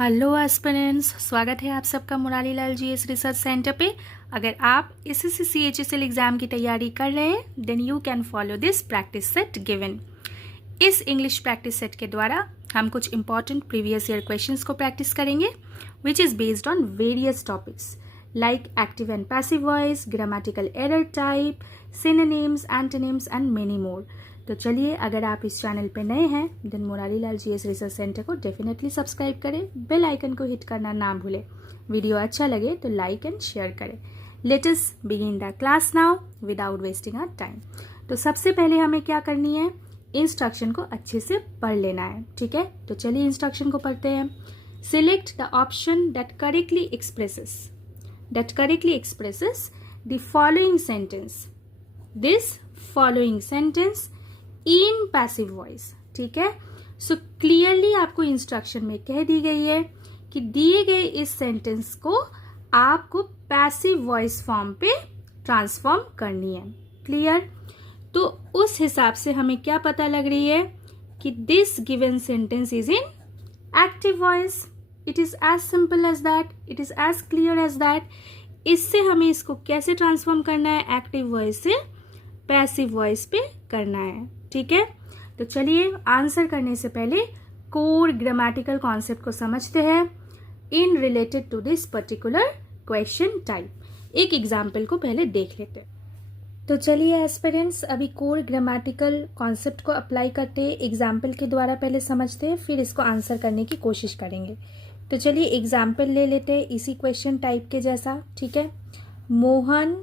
Hello aspirants, स्वागत है आप सबका Murari Lal GS research centre पे। अगर आप एसएससी सीएचएसएल एग्ज़ाम की तैयारी कर रहे हैं then you can follow this practice set given. इस इंग्लिश प्रैक्टिस सेट के द्वारा हम कुछ इंपॉर्टेंट प्रीवियस ईयर क्वेश्चंस को प्रैक्टिस करेंगे which is based on various topics like active and passive voice, grammatical error type, synonyms, antonyms and many more. तो चलिए, अगर आप इस चैनल पे नए हैं then Murari Lal GS research centre को डेफिनेटली सब्सक्राइब करें, बेल आइकन को हिट करना ना भूलें। वीडियो अच्छा लगे तो लाइक एंड शेयर करें। Let us begin the class now without wasting our time. तो सबसे पहले हमें क्या करनी है, इंस्ट्रक्शन को अच्छे से पढ़ लेना है, ठीक है। तो चलिए इंस्ट्रक्शन को पढ़ते हैं। Select the option that correctly expresses the following sentence. This following sentence in passive voice, ठीक है। सो क्लियरली आपको इंस्ट्रक्शन में कह दी गई है कि दिए गए इस सेंटेंस को आपको पैसिव वॉइस फॉर्म पे ट्रांसफॉर्म करनी है। क्लियर? तो उस हिसाब से हमें क्या पता लग रही है कि this given sentence is in active voice. It is as simple as that, it is as clear as that. इससे हमें इसको कैसे ट्रांसफॉर्म करना है, एक्टिव वॉइस से पैसिव वॉइस पे करना है, ठीक है। तो चलिए आंसर करने से पहले कोर ग्रामेटिकल कॉन्सेप्ट को समझते हैं in related to this particular question type. एक एग्जाम्पल को पहले देख लेते हैं। तो चलिए एस्पिरेंट्स, अभी कोर ग्रामेटिकल कॉन्सेप्ट को अप्लाई करते हैं, एग्जाम्पल के द्वारा पहले समझते हैं, फिर इसको आंसर करने की कोशिश करेंगे। तो चलिए एग्जाम्पल ले लेते हैं इसी क्वेश्चन टाइप के जैसा, ठीक है। Mohan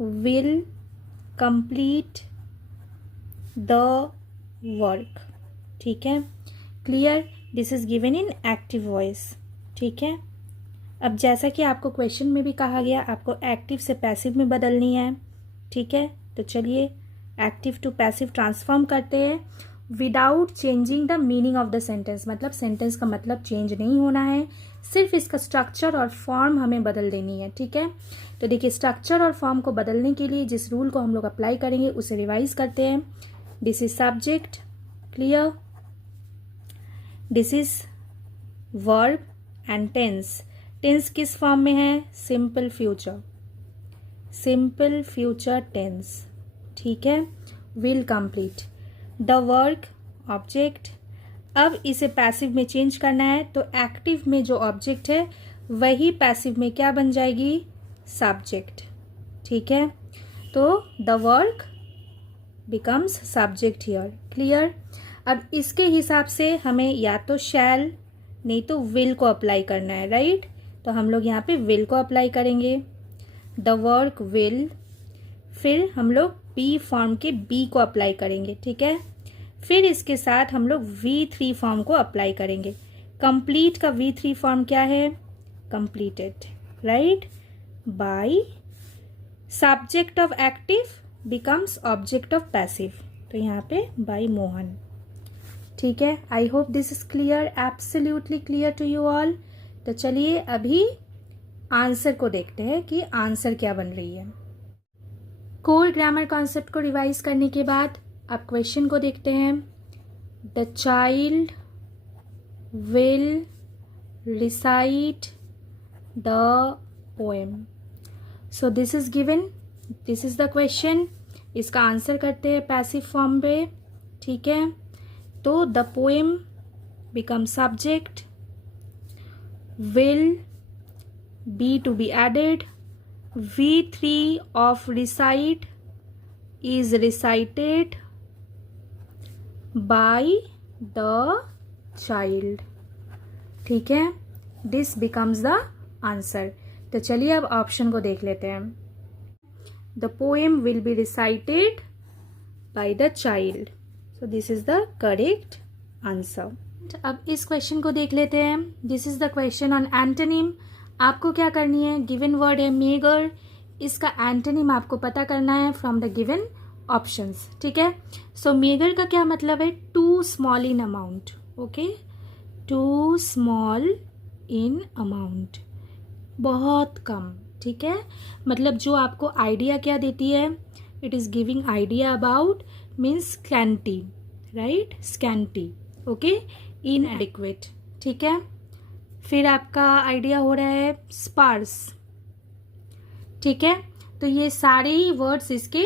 will complete the work, ठीक है। Clear? This is given in active voice, ठीक है। अब जैसा कि आपको क्वेश्चन में भी कहा गया, आपको एक्टिव से पैसिव में बदलनी है, ठीक है। तो चलिए एक्टिव टू पैसिव ट्रांसफॉर्म करते हैं without changing the meaning of the sentence. मतलब सेंटेंस का मतलब चेंज नहीं होना है, सिर्फ इसका स्ट्रक्चर और फॉर्म हमें बदल देनी है, ठीक है। तो देखिए, स्ट्रक्चर और फॉर्म को बदलने के लिए जिस रूल को हम लोग अप्लाई करेंगे उसे रिवाइज करते हैं। This is subject, clear. This is verb and tense. Tense किस फॉर्म में है, simple future, simple future tense, ठीक है। Will complete the work, object. अब इसे पैसिव में चेंज करना है तो एक्टिव में जो ऑब्जेक्ट है वही पैसिव में क्या बन जाएगी, सब्जेक्ट, ठीक है। तो the work becomes subject here, clear. अब इसके हिसाब से हमें या तो शैल नहीं तो विल को अप्लाई करना है, राइट। तो हम लोग यहाँ पे विल को अप्लाई करेंगे, द वर्क विल। फिर हम लोग बी फॉर्म के बी को अप्लाई करेंगे, ठीक है। फिर इसके साथ हम लोग V3 फॉर्म को अप्लाई करेंगे। कंप्लीट का V3 फॉर्म क्या है, completed, right. By subject of active becomes object of passive, तो यहाँ पे बाय मोहन, ठीक है। I hope this is clear, absolutely clear to you all. तो चलिए अभी आंसर को देखते हैं कि आंसर क्या बन रही है। कोर ग्रामर कॉन्सेप्ट को रिवाइज करने के बाद अब क्वेश्चन को देखते हैं। The child will recite the poem. So this is given, this is the question. इसका आंसर करते हैं पैसिव फॉर्म पे, ठीक है। तो the poem become subject, will be to be added, V3 of recite is recited by the child, ठीक है। This becomes the answer। तो चलिए अब ऑप्शन को देख लेते हैं। The poem will be recited by the child, so this is the correct answer। अब इस क्वेश्चन को देख लेते हैं। This is the question on antonym। आपको क्या करनी है, गिवन वर्ड है मेगर, इसका एंटोनिम आपको पता करना है फ्रॉम द गिवन ऑप्शंस, ठीक है। सो मेगर का क्या मतलब है, too small in amount, okay, too small in amount, बहुत कम, ठीक है। मतलब जो आपको आइडिया क्या देती है, it is giving idea about, means scanty, right, scanty, okay, इनएडिक्वेट, ठीक है। फिर आपका आइडिया हो रहा है स्पार्स, ठीक है। तो ये सारे ही वर्ड्स इसके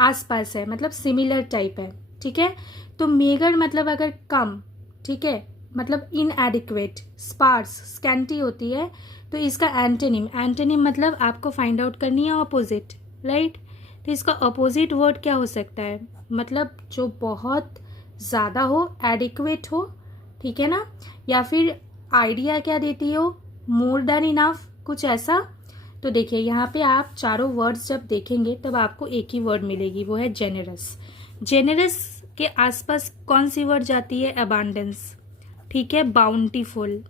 आसपास है, मतलब सिमिलर टाइप है, ठीक है। तो मेगर मतलब अगर कम, ठीक है, मतलब इनएडिक्वेट, स्पार्स स्कैंटी होती है, तो इसका एंटोनिम, एंटोनिम मतलब आपको फाइंड आउट करनी है ऑपोजिट, राइट। तो इसका ऑपोजिट वर्ड क्या हो सकता है, मतलब जो बहुत ज़्यादा हो, एडिक्वेट हो, ठीक है ना, या फिर आइडिया क्या देती हो, मोर देन इनफ, कुछ ऐसा। तो देखिए यहाँ पे आप चारों वर्ड्स जब देखेंगे तब आपको एक ही वर्ड मिलेगी, वो है जेनरस। जेनरस के आसपास कौन सी वर्ड जाती है, अबांडेंस, ठीक है, बाउंटीफुल।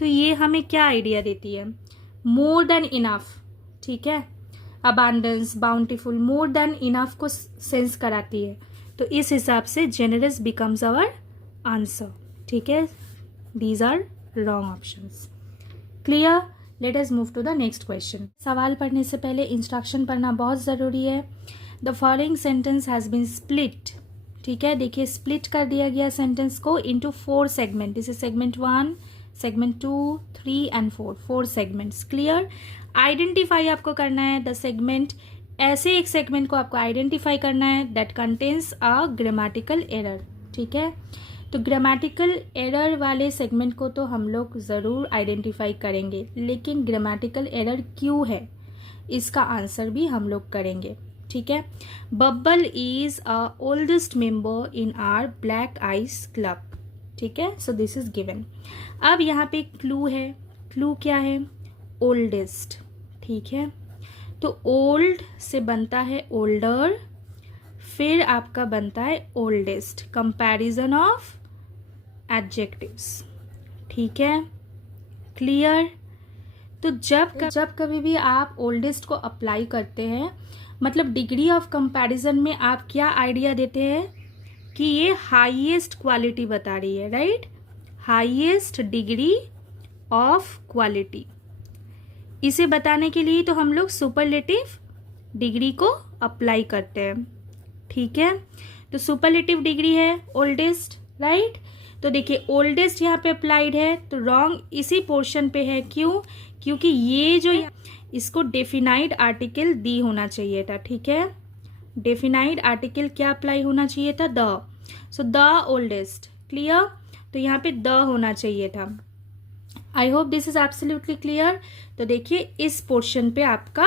तो ये हमें क्या आइडिया देती है, मोर देन इनफ, ठीक है। Abundance, bountiful, more than enough को सेंस कराती है, तो इस हिसाब से जेनरस बिकम्स आवर आंसर, ठीक है। These are wrong options. Clear. Let us move to the next question. सवाल पढ़ने से पहले इंस्ट्रक्शन पढ़ना बहुत ज़रूरी है। The following sentence has been split, ठीक है। देखिए स्प्लिट कर दिया गया सेंटेंस को into 4 segment, this is segment 1, segment 2, 3 and 4, 4 segments. Clear. Identify आपको करना है द सेगमेंट, ऐसे एक सेगमेंट को आपको आइडेंटिफाई करना है that contains a grammatical error, ठीक है। तो ग्रामेटिकल एरर वाले सेगमेंट को तो हम लोग ज़रूर आइडेंटिफाई करेंगे, लेकिन ग्रामेटिकल एरर क्यों है इसका आंसर भी हम लोग करेंगे, ठीक है। Babbal is a oldest member in our black ice club, ठीक है। So this is given. अब यहाँ पे क्लू है, क्लू क्या है, ओल्डेस्ट, ठीक है। तो ओल्ड से बनता है ओल्डर, फिर आपका बनता है ओल्डेस्ट, कंपैरिजन ऑफ एडजेक्टिव्स, ठीक है। क्लियर। तो जब कभी भी आप ओल्डेस्ट को अप्लाई करते हैं, मतलब डिग्री ऑफ कंपैरिजन में आप क्या आइडिया देते हैं कि ये हाईएस्ट क्वालिटी बता रही है, right, highest degree of quality. इसे बताने के लिए तो हम लोग सुपरलेटिव डिग्री को अप्लाई करते हैं, ठीक है। तो सुपरलेटिव डिग्री है ओल्डेस्ट, राइट। तो देखिए ओल्डेस्ट यहाँ पे अप्लाइड है, तो रॉन्ग इसी पोर्शन पे है, क्यों, क्योंकि ये जो इसको डेफिनाइड आर्टिकल दी होना चाहिए था, ठीक है। डेफिनाइड आर्टिकल क्या अप्लाई होना चाहिए था, the, so the oldest. Clear. तो यहाँ पे द होना चाहिए था। आई hope this is absolutely clear. तो देखिए इस पोर्शन पे आपका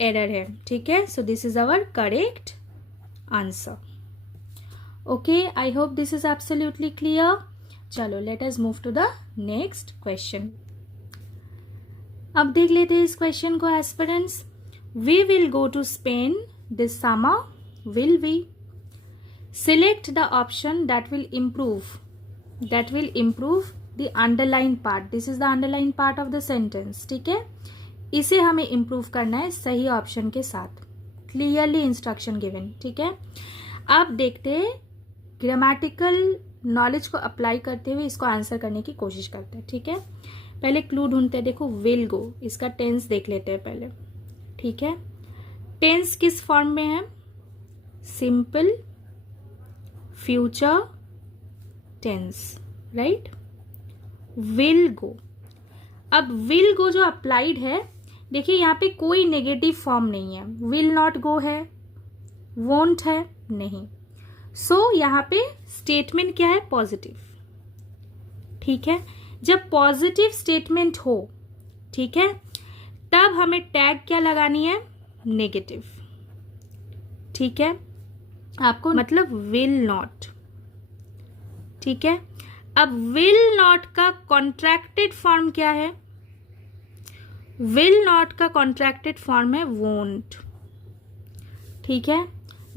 एरर है, ठीक है। So this is our correct answer. Okay, I hope this is absolutely clear. चलो let us move to the next question. अब देख लेते हैं इस क्वेश्चन को aspirants. We will go to Spain this summer, will we? Select the option that will improve the underline part, this is the underline part of the sentence, ठीक है। इसे हमें इम्प्रूव करना है सही ऑप्शन के साथ, क्लियरली इंस्ट्रक्शन गिवन, ठीक है। अब देखते हैं ग्रामेटिकल नॉलेज को अप्लाई करते हुए इसको आंसर करने की कोशिश करते हैं, ठीक है। पहले क्लू ढूंढते हैं। देखो विल गो, इसका टेंस देख लेते हैं पहले, ठीक है। टेंस किस फॉर्म में है, simple, future tense, right. Will go, अब विल गो जो अप्लाइड है, देखिए यहाँ पे कोई नेगेटिव फॉर्म नहीं है, विल नॉट गो है, वोंट है, नहीं। सो यहाँ पे स्टेटमेंट क्या है, पॉजिटिव, ठीक है। जब पॉजिटिव स्टेटमेंट हो, ठीक है, तब हमें टैग क्या लगानी है, नेगेटिव, ठीक है। आपको मतलब विल नॉट, ठीक है। अब विल नॉट का कॉन्ट्रैक्टेड फॉर्म क्या है, विल नॉट का कॉन्ट्रैक्टेड फॉर्म है वोंट, ठीक है।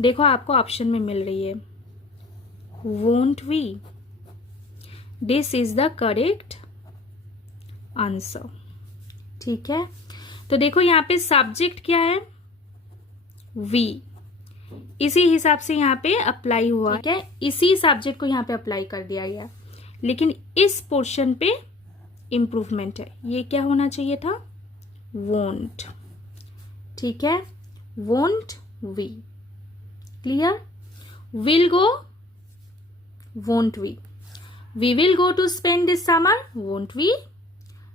देखो आपको ऑप्शन में मिल रही है won't we, this is the correct answer, ठीक है। तो देखो यहाँ पे सब्जेक्ट क्या है, वी, इसी हिसाब से यहाँ पे अप्लाई हुआ, ठीक है। इसी सब्जेक्ट को यहाँ पे अप्लाई कर दिया गया, लेकिन इस पोर्शन पे इंप्रूवमेंट है, ये क्या होना चाहिए था, वोंट, ठीक है। Won't we, clear. Will go, won't we, We will go to Spain this summer, won't we?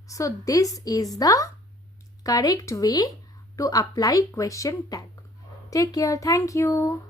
So this is the correct way to apply question tag. Take care. Thank you.